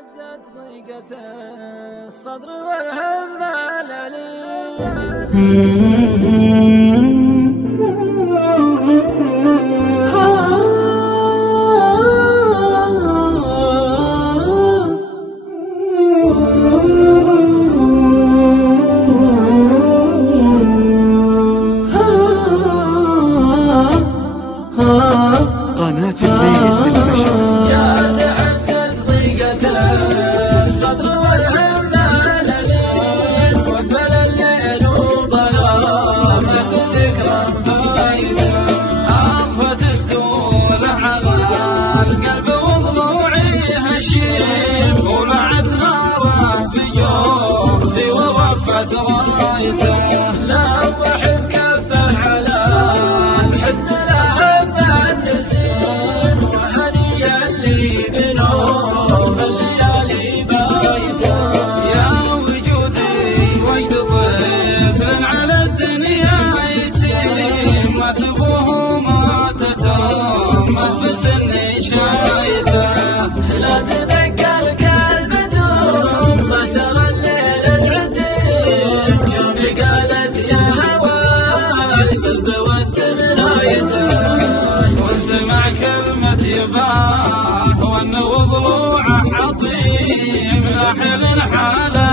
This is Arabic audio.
تعزت ضيقة الصدر والهم العليل. قناة الليل للبشر. لا الضحك كفه على الحزن الأهم النسيم، وهنيا اللي بنوم الليالي بايته. يا وجودي وجد طفل على الدنيا يتيم، ما تبوه ما تتم بسن شايته. لا تذكر قلب دوم ما سرى الليل العتيم، يوم قالت يا هوى القلب وانت مرايته. وسمع كلمة يباه وانه ضلوعه حطيم، احل الحاله